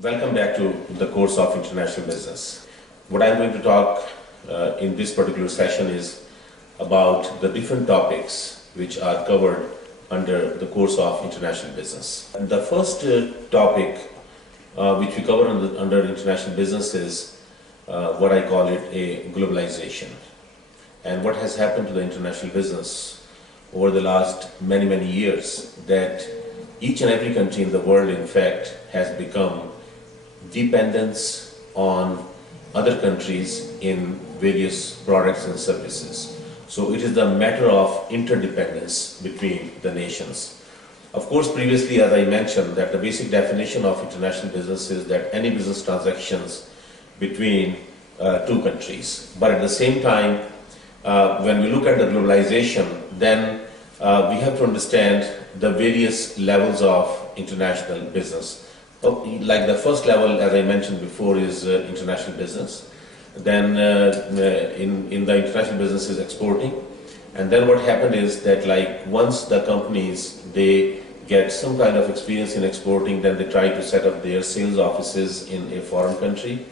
Welcome back to the course of international business. What I'm going to talk in this particular session is about the different topics which are covered under the course of international business. And the first topic which we cover under international business is what I call it a globalization. And what has happened to the international business over the last many years, that each and every country in the world, in fact, has become dependence on other countries in various products and services. So it is the matter of interdependence between the nations. Of course, previously, as I mentioned, that the basic definition of international business is that any business transactions between two countries. But at the same time, when we look at the globalization, then we have to understand the various levels of international business. Like the first level, as I mentioned before, is international business. Then in the international business is exporting. And then what happened is that, like, once the companies, they get some kind of experience in exporting, then they try to set up their sales offices in a foreign country.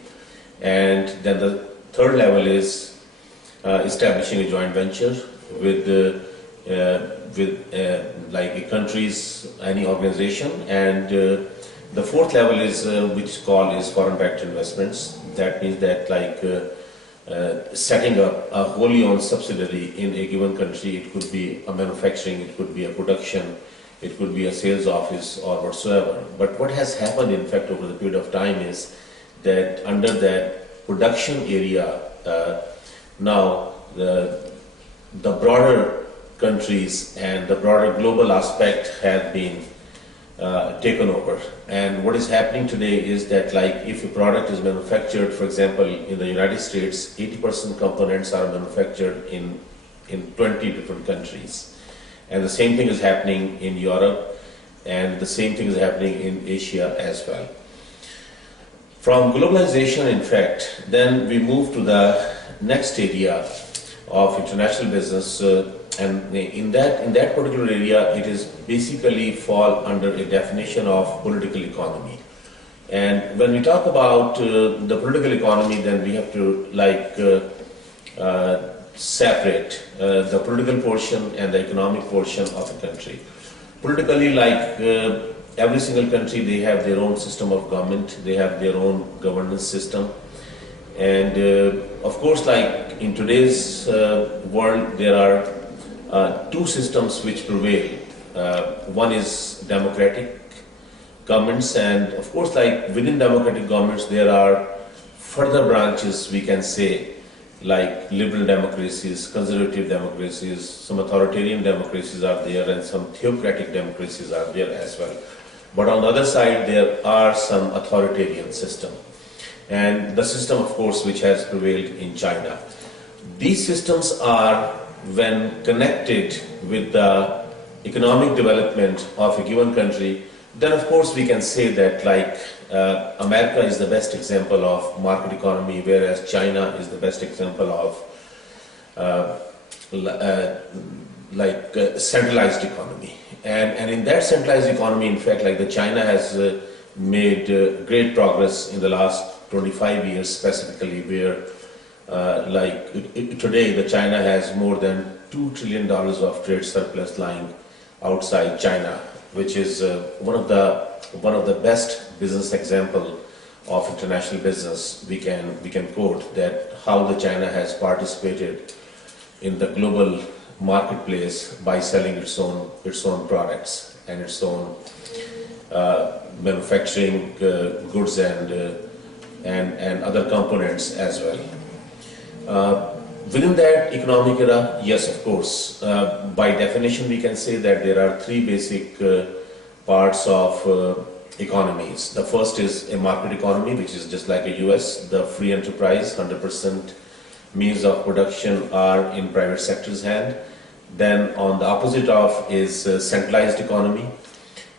And then the third level is establishing a joint venture with like a country's, any organization. And the fourth level is which is called is foreign direct investments. That means that, like, setting up a wholly owned subsidiary in a given country. It could be a manufacturing, it could be a production, it could be a sales office or whatsoever. But what has happened, in fact, over the period of time is that under that production area, now the broader countries and the broader global aspect have been taken over. And what is happening today is that, like, if a product is manufactured, for example, in the United States, 80% components are manufactured in 20 different countries. And the same thing is happening in Europe, and the same thing is happening in Asia as well. From globalization, in fact, then we move to the next area of international business, and in that particular area, it is basically fall under a definition of political economy. And when we talk about the political economy, then we have to, like, separate the political portion and the economic portion of a country. Politically, like, every single country, they have their own system of government, they have their own governance system. And of course, like in today's world, there are two systems which prevail. One is democratic governments, and of course, like, within democratic governments, there are further branches, we can say, like liberal democracies, conservative democracies, some authoritarian democracies are there, and some theocratic democracies are there as well. But on the other side, there are some authoritarian system. And the system, of course, which has prevailed in China. These systems are, when connected with the economic development of a given country, then of course we can say that, like, America is the best example of market economy, whereas China is the best example of centralized economy. And in that centralized economy, in fact, like, the China has made great progress in the last 25 years specifically, where today the China has more than $2 trillion of trade surplus lying outside China, which is one of the best business example of international business. We can quote that how the China has participated in the global marketplace by selling its own products and its own manufacturing goods and other components as well. Within that economic era, yes, of course, by definition we can say that there are three basic parts of economies. The first is a market economy, which is just like a US, the free enterprise, 100% means of production are in private sector's hand. Then on the opposite of is centralized economy,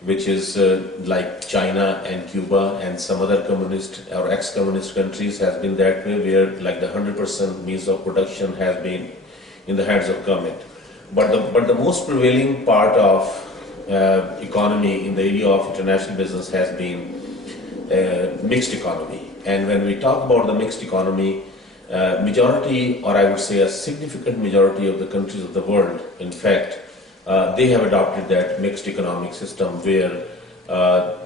which is like China and Cuba and some other communist or ex-communist countries has been that way, where, like, the 100% means of production has been in the hands of government. But the most prevailing part of economy in the area of international business has been mixed economy. And when we talk about the mixed economy, majority, or I would say a significant majority of the countries of the world, in fact, they have adopted that mixed economic system where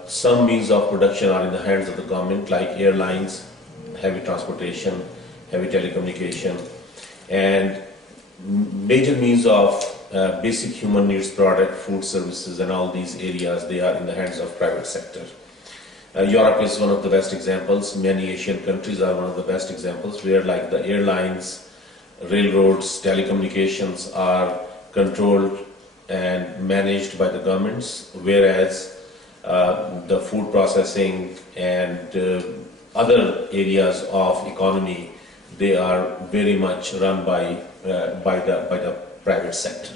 some means of production are in the hands of the government, like airlines, heavy transportation, heavy telecommunication, and major means of basic human needs product, food services, and all these areas, they are in the hands of private sector. Europe is one of the best examples. Many Asian countries are one of the best examples where like the airlines, railroads, telecommunications are controlled and managed by the governments, whereas the food processing and other areas of economy, they are very much run by the private sector.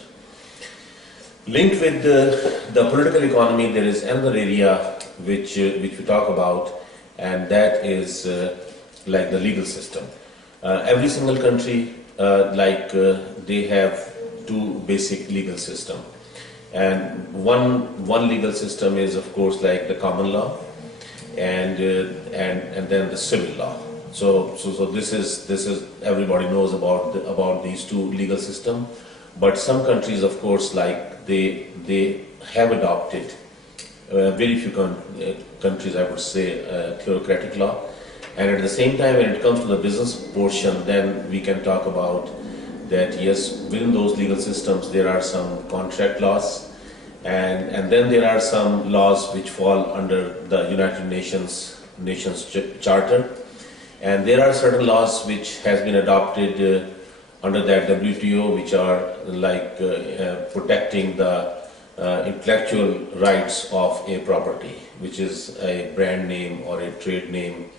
Linked with the political economy, there is another area which we talk about, and that is like the legal system. Every single country, they have two basic legal system, and one legal system is of course like the common law, and then the civil law. So this is everybody knows about these two legal system, but some countries of course like they have adopted. Very few countries, I would say, theocratic law. And at the same time, when it comes to the business portion, then we can talk about that, yes, within those legal systems, there are some contract laws, and then there are some laws which fall under the United Nations Charter. And there are certain laws which has been adopted under that WTO, which are like protecting the intellectual rights of a property, which is a brand name or a trade name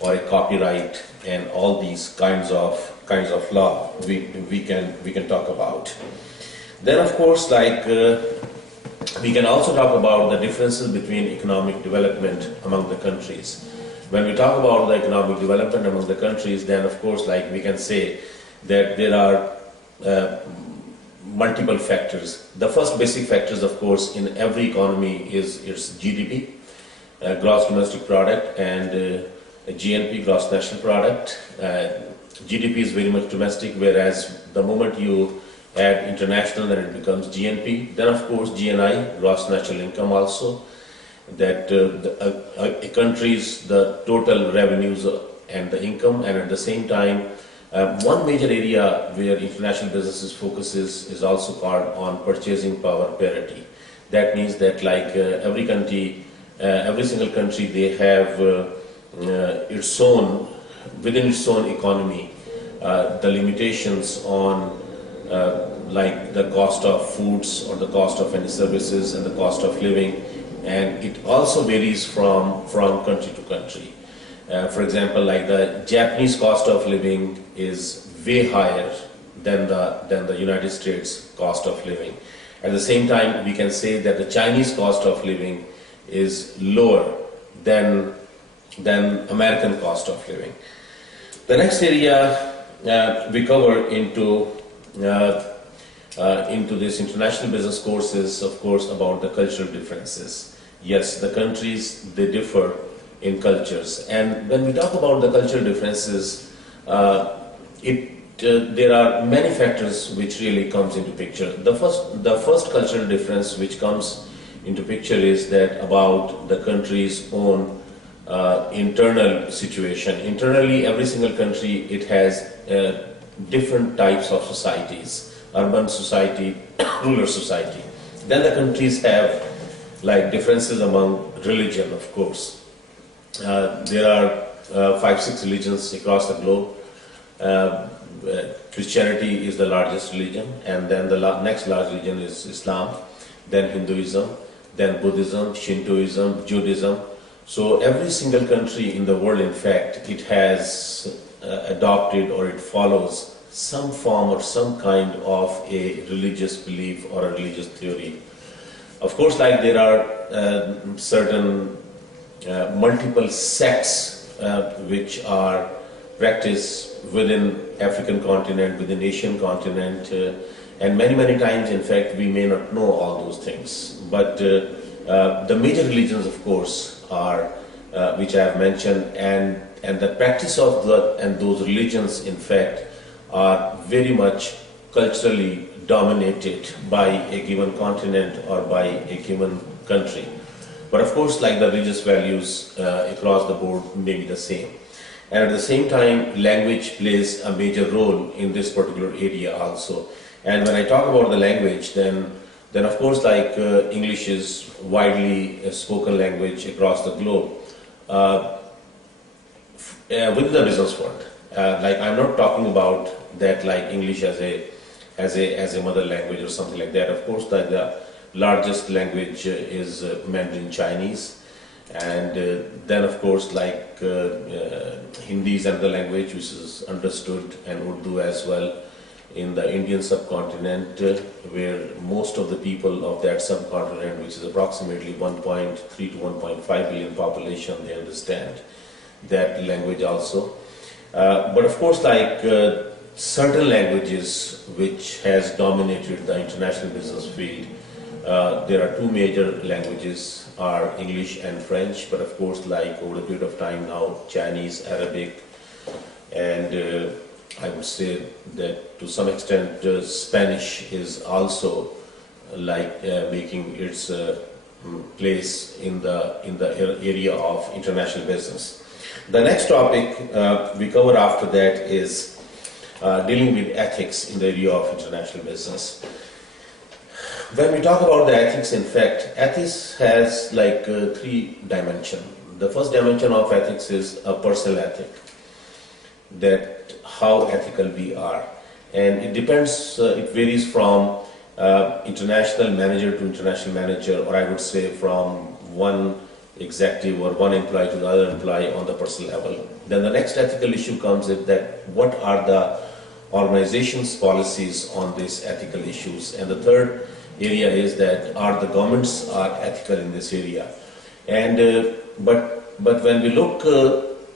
or a copyright, and all these kinds of law we can talk about. Then of course we can also talk about the differences between economic development among the countries. When we talk about the economic development among the countries, then of course we can say that there are multiple factors. The first basic factors, of course, in every economy is its GDP, gross domestic product, and GNP, gross national product. GDP is very much domestic, whereas the moment you add international, then it becomes GNP. Then, of course, GNI, gross national income, also. That a country's the total revenues and the income, and at the same time. One major area where international businesses focuses is also called on purchasing power parity. That means that every country, every single country, they have its own, within its own economy, the limitations on the cost of foods or the cost of any services and the cost of living, and it also varies from country to country. For example, the Japanese cost of living is way higher than the United States cost of living. At the same time, we can say that the Chinese cost of living is lower than American cost of living. The next area we cover into this international business course is, of course, about the cultural differences. Yes, the countries, they differ in cultures, and when we talk about the cultural differences, there are many factors which really comes into picture. The first cultural difference which comes into picture is that about the country's own internal situation. Internally, every single country, it has different types of societies: urban society, rural society. Then the countries have differences among religion, of course. There are 5-6 religions across the globe. Christianity is the largest religion, and then the next large religion is Islam, then Hinduism, then Buddhism, Shintoism, Judaism. So every single country in the world, in fact, it has adopted or it follows some form or some kind of a religious belief or a religious theory. Of course, there are certain multiple sects which are practiced within African continent, within Asian continent, and many times, in fact, we may not know all those things. But the major religions, of course, are which I have mentioned, and the practice of those religions, in fact, are very much culturally dominated by a given continent or by a given country. But of course, like the religious values across the board may be the same. And at the same time, language plays a major role in this particular area also. And when I talk about the language, then of course, like English is widely spoken language across the globe. Within the business world, like I'm not talking about that like English as a mother language or something like that. Of course, the largest language is Mandarin Chinese, and then of course like Hindi is another language which is understood, and Urdu as well in the Indian subcontinent, where most of the people of that subcontinent, which is approximately 1.3 to 1.5 billion population, they understand that language also. But of course, like certain languages which has dominated the international business field, there are two major languages, are English and French. But of course, like over a period of time now, Chinese, Arabic, and I would say that to some extent Spanish is also like making its place in the area of international business. The next topic we cover after that is dealing with ethics in the area of international business. When we talk about the ethics, in fact, ethics has like three dimensions. The first dimension of ethics is a personal ethic, that how ethical we are, and it depends, it varies from international manager to international manager, or I would say from one executive or one employee to the other employee on the personal level. Then the next ethical issue comes in that what are the organization's policies on these ethical issues, and the third area is that are the governments are ethical in this area. And but when we look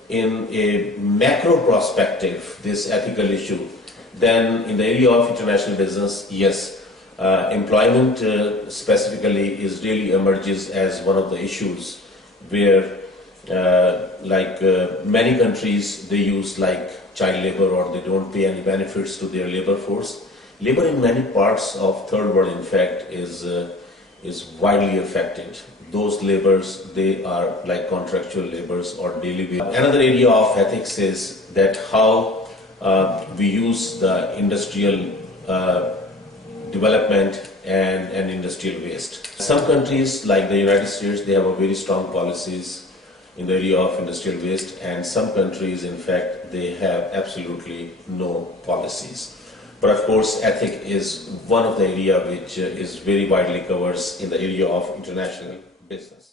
in a macro perspective, this ethical issue, then in the area of international business, yes, employment specifically is really emerges as one of the issues where many countries, they use like child labor, or they don't pay any benefits to their labor force. Labor in many parts of third world, in fact, is widely affected. Those labors, they are like contractual labors or daily wage. Another area of ethics is that how we use the industrial development and industrial waste. Some countries like the United States, they have a very strong policies in the area of industrial waste, and some countries, in fact, they have absolutely no policies. But of course, ethic is one of the area which is very widely covers in the area of international business.